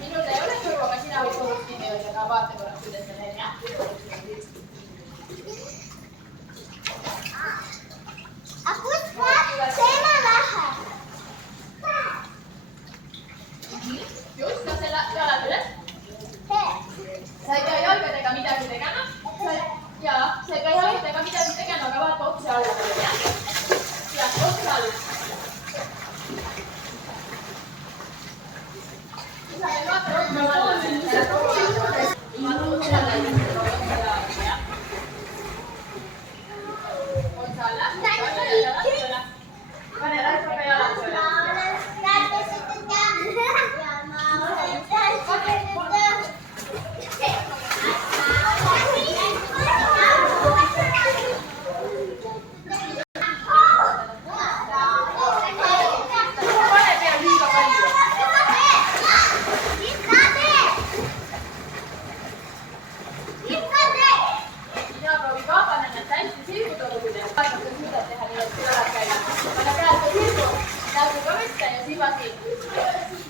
minul ei ole kõrvu, aga sina võid kõrvust kinni öelda, aga vaata korraks, kuidas see läheb, jah? Aga kust teeme vähe? Just, lase jalad üles. Sa ei pea jalgadega midagi tegema. Sa ei pea jalgadega midagi tegema, aga vaata otse alla, jah? Jah, otse alla. Sa ei vaata rohkem alla, otse alla, jah? Otse alla. Pane rasvaga jalad üle. Vaata, kui suudad teha nii, et jalad käivad. Pane praegu sirgu ka võtta ja siba siin.